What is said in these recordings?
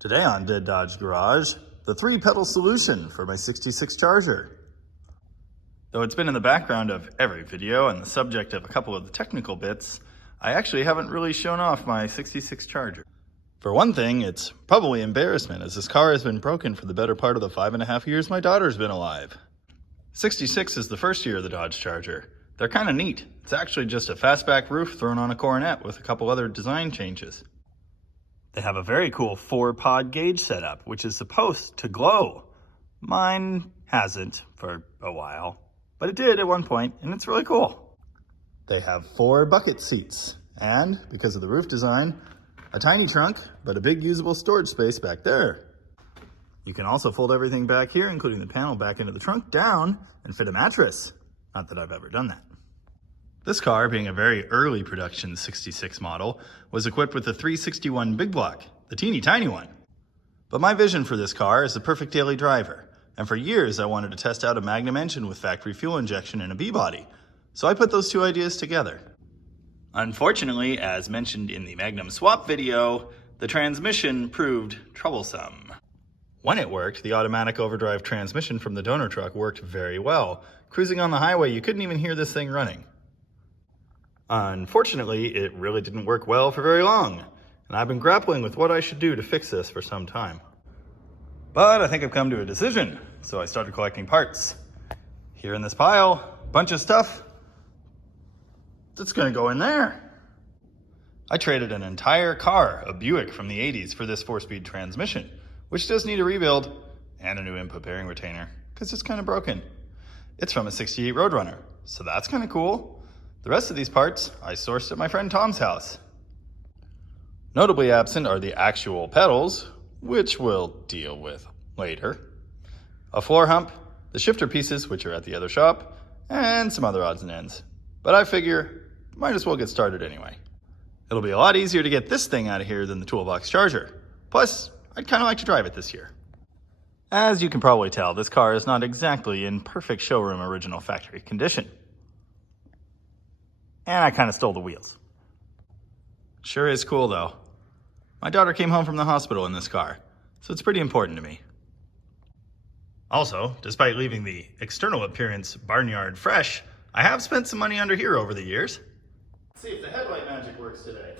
Today on Dead Dodge Garage, the 3-pedal solution for my 66 Charger. Though it's been in the background of every video and the subject of a couple of the technical bits, I actually haven't really shown off my 66 Charger. For one thing, it's probably embarrassment, as this car has been broken for the better part of the 5.5 years my daughter's been alive. 66 is the first year of the Dodge Charger. They're kind of neat. It's actually just a fastback roof thrown on a coronet with a couple other design changes. They have a very cool 4-pod gauge setup, which is supposed to glow. Mine hasn't for a while, but it did at one point, and it's really cool. They have 4 bucket seats, and because of the roof design, a tiny trunk, but a big usable storage space back there. You can also fold everything back here, including the panel back into the trunk, down and fit a mattress. Not that I've ever done that. This car, being a very early production 66 model, was equipped with the 361 big block, the teeny tiny one. But my vision for this car is the perfect daily driver, and for years I wanted to test out a Magnum engine with factory fuel injection and a B-body, so I put those two ideas together. Unfortunately, as mentioned in the Magnum swap video, the transmission proved troublesome. When it worked, the automatic overdrive transmission from the donor truck worked very well. Cruising on the highway, you couldn't even hear this thing running. Unfortunately, it really didn't work well for very long, and I've been grappling with what I should do to fix this for some time. But I think I've come to a decision, so I started collecting parts. Here in this pile, a bunch of stuff that's gonna go in there. I traded an entire car, a Buick from the 80s, for this 4-speed transmission, which does need a rebuild and a new input bearing retainer, because it's kind of broken. It's from a 68 Roadrunner, so that's kind of cool. The rest of these parts I sourced at my friend Tom's house. Notably absent are the actual pedals, which we'll deal with later, a floor hump, the shifter pieces, which are at the other shop, and some other odds and ends. But I figure, might as well get started anyway. It'll be a lot easier to get this thing out of here than the toolbox Charger. Plus, I'd kind of like to drive it this year. As you can probably tell, this car is not exactly in perfect showroom original factory condition. And I kind of stole the wheels. Sure is cool though. My daughter came home from the hospital in this car, so it's pretty important to me. Also, despite leaving the external appearance barnyard fresh, I have spent some money under here over the years. Let's see if the headlight magic works today.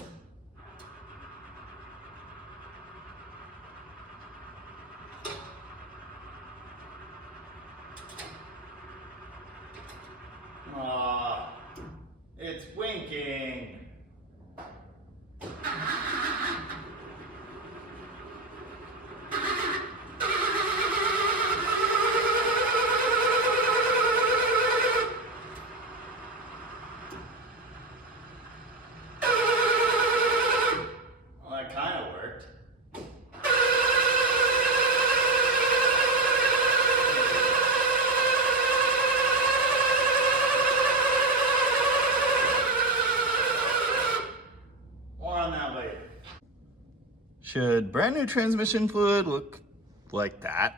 Aww, it's winking. Should brand new transmission fluid look like that?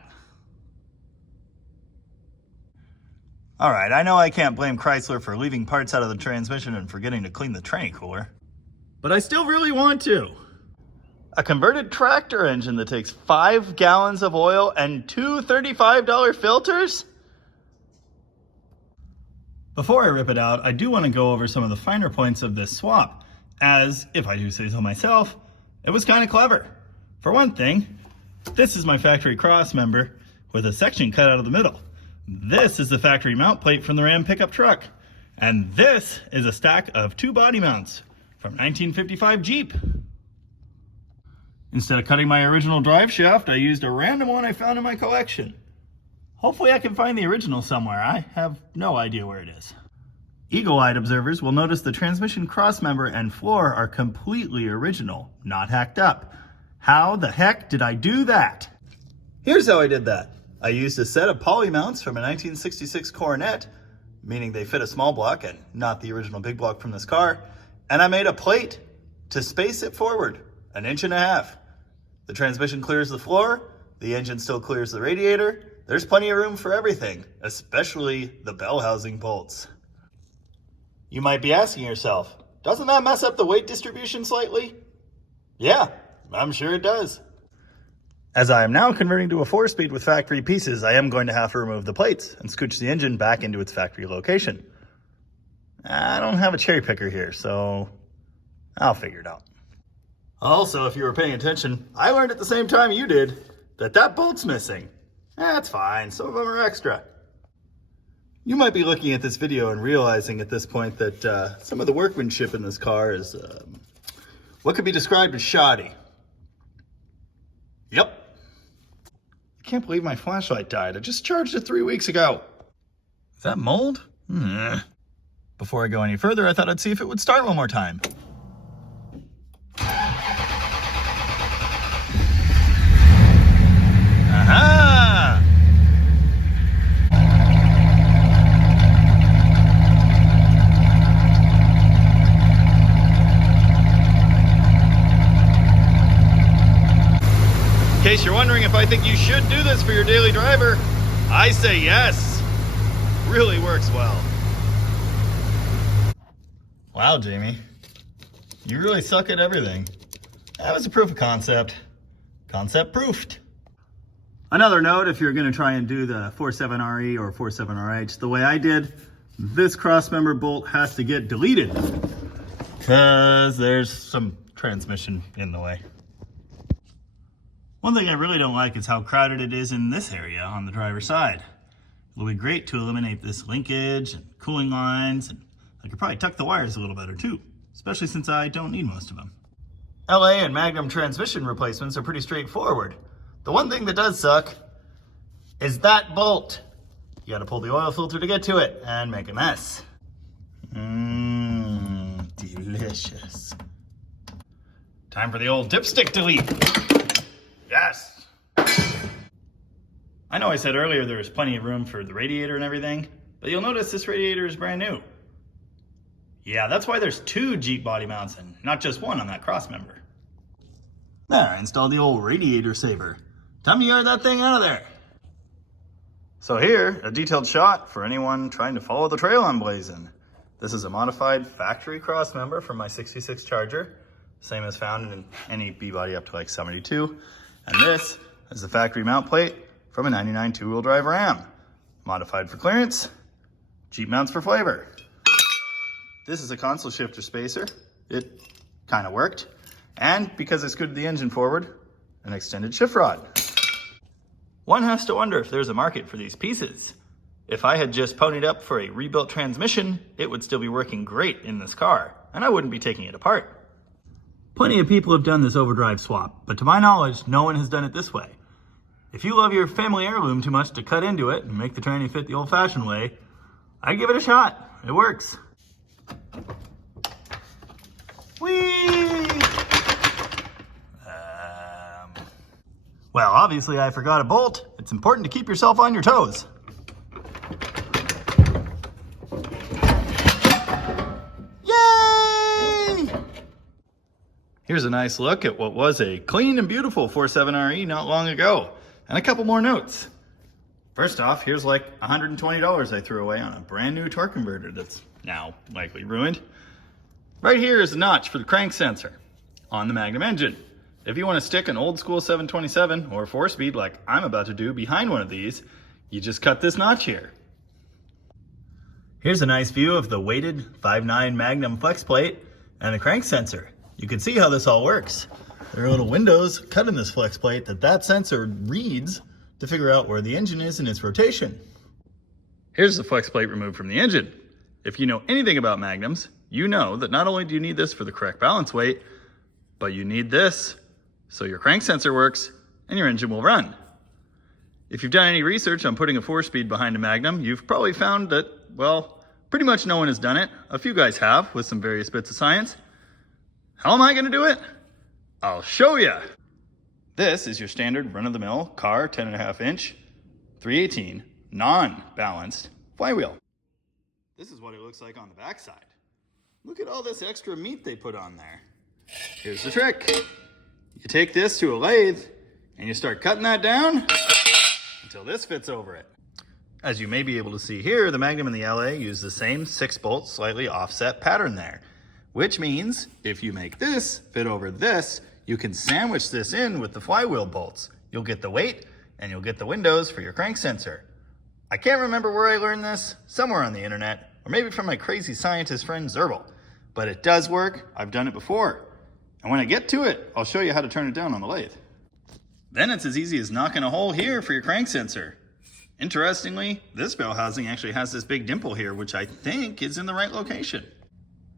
All right, I know I can't blame Chrysler for leaving parts out of the transmission and forgetting to clean the tranny cooler, but I still really want to. A converted tractor engine that takes 5 gallons of oil and 2 $35 filters? Before I rip it out, I do want to go over some of the finer points of this swap, as, if I do say so myself, it was kind of clever. For one thing, this is my factory Crossmember with a section cut out of the middle. This is the factory mount plate from the Ram pickup truck. And this is a stack of 2 body mounts from 1955 Jeep. Instead of cutting my original drive shaft, I used a random one I found in my collection. Hopefully I can find the original somewhere. I have no idea where it is. Eagle-eyed observers will notice the transmission crossmember and floor are completely original, not hacked up. How the heck did I do that? Here's how I did that. I used a set of poly mounts from a 1966 Coronet, meaning they fit a small block and not the original big block from this car, and I made a plate to space it forward, 1.5 inches. The transmission clears the floor, the engine still clears the radiator. There's plenty of room for everything, especially the bell housing bolts. You might be asking yourself, doesn't that mess up the weight distribution slightly? Yeah, I'm sure it does. As I am now converting to a 4-speed with factory pieces, I am going to have to remove the plates and scooch the engine back into its factory location. I don't have a cherry picker here, so I'll figure it out. Also, if you were paying attention, I learned at the same time you did that bolt's missing. That's fine, some of them are extra. You might be looking at this video and realizing at this point that some of the workmanship in this car is what could be described as shoddy. Yep. I can't believe my flashlight died. I just charged it 3 weeks ago. Is that mold? Before I go any further, I thought I'd see if it would start one more time. Aha! In case you're wondering if I think you should do this for your daily driver, I say yes. Really works well. Wow, Jamie. You really suck at everything. That was a proof of concept. Concept proofed. Another note, if you're going to try and do the 47RE or 47RH the way I did, this crossmember bolt has to get deleted because there's some transmission in the way. One thing I really don't like is how crowded it is in this area on the driver's side. It'll be great to eliminate this linkage and cooling lines, and I could probably tuck the wires a little better too, especially since I don't need most of them. LA and Magnum transmission replacements are pretty straightforward. The one thing that does suck is that bolt. You gotta pull the oil filter to get to it and make a mess. Delicious. Time for the old dipstick delete. Yes. I know I said earlier there was plenty of room for the radiator and everything, but you'll notice this radiator is brand new. Yeah, that's why there's 2 Jeep body mounts and not just one on that crossmember. There, I installed the old radiator saver. Time to yard that thing out of there. So here, a detailed shot for anyone trying to follow the trail I'm blazing. This is a modified factory crossmember from my 66 Charger, same as found in any B-body up to like 72. And this is the factory mount plate from a 99 two-wheel drive Ram. Modified for clearance, Jeep mounts for flavor. This is a console shifter spacer. It kind of worked. And because I scooted the engine forward, an extended shift rod. One has to wonder if there's a market for these pieces. If I had just ponied up for a rebuilt transmission, it would still be working great in this car, and I wouldn't be taking it apart. Plenty of people have done this overdrive swap, but to my knowledge, no one has done it this way. If you love your family heirloom too much to cut into it and make the tranny fit the old-fashioned way, I'd give it a shot. It works. Whee! Well, obviously I forgot a bolt. It's important to keep yourself on your toes. Yay! Here's a nice look at what was a clean and beautiful 47RE not long ago, and a couple more notes. First off, here's like $120 I threw away on a brand new torque converter that's now likely ruined. Right here is a notch for the crank sensor on the Magnum engine. If you want to stick an old school 727 or 4-speed like I'm about to do behind one of these, you just cut this notch here. Here's a nice view of the weighted 5.9 Magnum flex plate and the crank sensor. You can see how this all works. There are little windows cut in this flex plate that sensor reads to figure out where the engine is in its rotation. Here's the flex plate removed from the engine. If you know anything about Magnums, you know that not only do you need this for the correct balance weight, but you need this so your crank sensor works and your engine will run. If you've done any research on putting a 4-speed behind a Magnum, you've probably found that, well, pretty much no one has done it. A few guys have with some various bits of science. How am I gonna do it? I'll show you. This is your standard run-of-the-mill car 10.5-inch 318 non-balanced flywheel. This is what it looks like on the backside. Look at all this extra meat they put on there. Here's the trick. You take this to a lathe and you start cutting that down until this fits over it. As you may be able to see here, the Magnum and the LA use the same 6-bolt slightly offset pattern there, which means if you make this fit over this, you can sandwich this in with the flywheel bolts. you'll get the weight, and you'll get the windows for your crank sensor. I can't remember where I learned this, somewhere on the internet, or maybe from my crazy scientist friend Zerbal. But it does work, I've done it before. And when I get to it, I'll show you how to turn it down on the lathe. Then it's as easy as knocking a hole here for your crank sensor. Interestingly, this bell housing actually has this big dimple here, which I think is in the right location.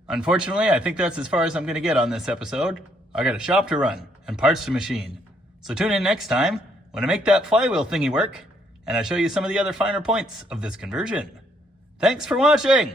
Unfortunately, I think that's as far as I'm going to get on this episode. I got a shop to run and parts to machine. So tune in next time when I make that flywheel thingy work and I show you some of the other finer points of this conversion. Thanks for watching!